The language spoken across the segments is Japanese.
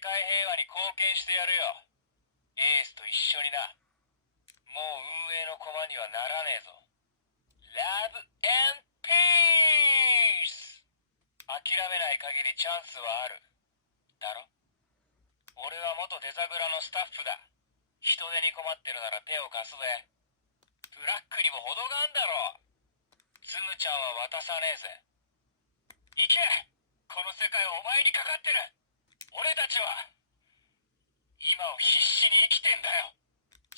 界平和に貢献してやるよ。エースと一緒にな。もう運営の駒にはならねえぞ。ラブピース諦めない限りチャンスはある。だろ？俺は元デザグラのスタッフだ。人手に困ってるなら手を貸すぜ。ブラックにも程があんだろ。ツムちゃんは渡さねえぜ。行けこの世界はお前にかかってる俺たちは今を必死に生きてんだよ。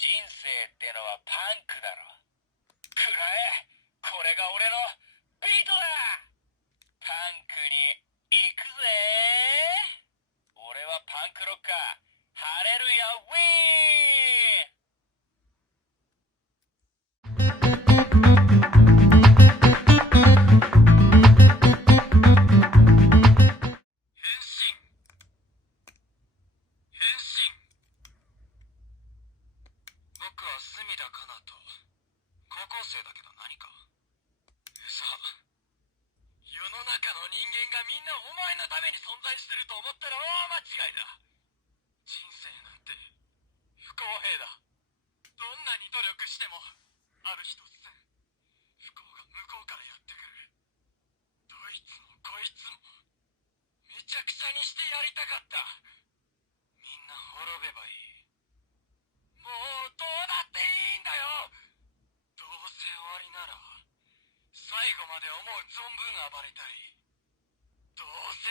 人生ってのはパンクだろ。食らえ。これが俺のビートだ。パンクに行くぜ。俺はパンクロッカー。ハレルヤウィーくちゃにしてやりたかった。みんな滅べばいい。もうどうだっていいんだよ。どうせ終わりなら最後まで思う存分暴れたい。どうせ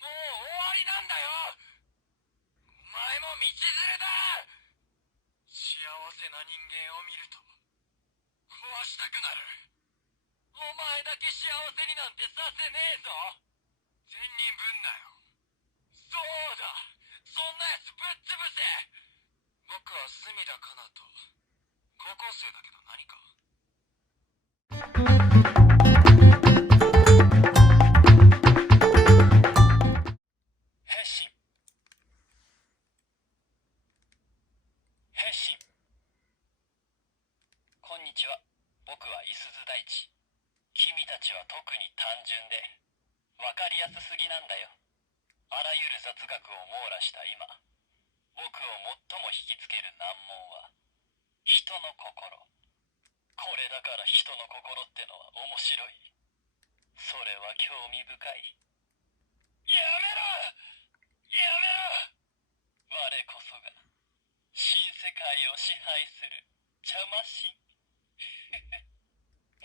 もう終わりなんだよ。お前も道連れだ。幸せな人間を見ると壊したくなる。お前だけ幸せになんてさせねえぞ。善人ぶんなよ。そうだ。そんなやつぶっ潰せ。僕は隅田かなと。高校生だけど何か。変身。変身。こんにちは。僕は五十鈴大地。君たちは特に単純で。分かりやすすぎなんだよ。あらゆる雑学を網羅した今。僕を最も引きつける難問は人の心。これだから人の心ってのは面白い。それは興味深い。やめろ！やめろ！我こそが新世界を支配する邪魔神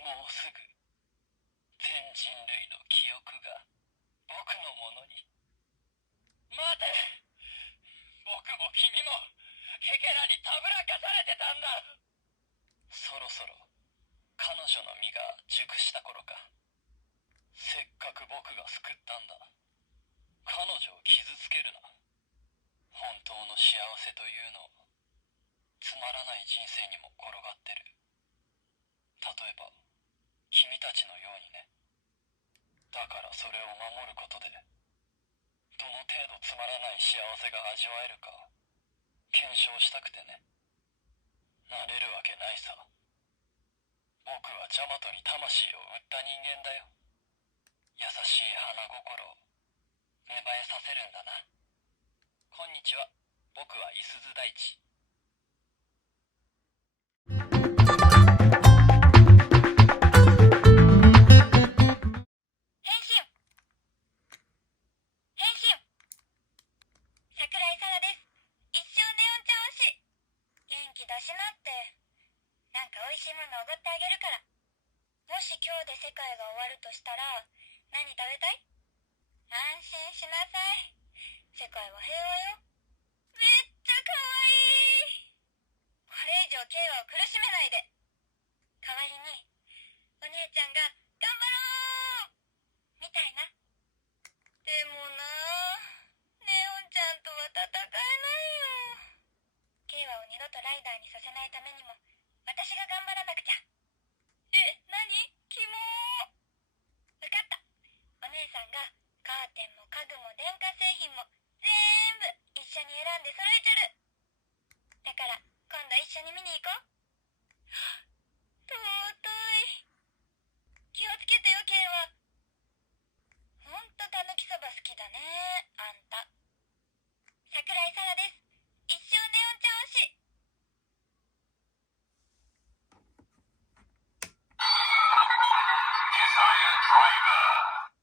もうすぐ全人類の記憶が僕のものに。待て。僕も君もケケラにたぶらかされてたんだ。そろそろ彼女の身が熟した頃か。せっかく僕が救ったんだ。彼女を傷つけるな。本当の幸せというのはつまらない人生にも転がってる。例えば君たちのようにね。だからそれを守ることでどの程度つまらない幸せが味わえるか検証したくてね。なれるわけないさ。僕はジャマトに魂を売った人間だよ。優しい花心を芽生えさせるんだな。こんにちは。僕は五十鈴大地。しなさい。世界は平和よ。めっちゃ可愛い。いこれ以上 K を苦しめないで。代わりにお姉ちゃんが頑張ろう。みたいな。でもなネオンちゃんとは戦えないよ。K 和を二度とライダーにさせないためにも私が頑張らなくちゃ。え何？キモー。分かった。お姉さんで揃えてる。だから今度一緒に見に行こう。尊い。気をつけてよケイは。ほんとたぬきそば好きだねあんた。桜井沙羅です。一生ネオンちゃん推し。イアドライバー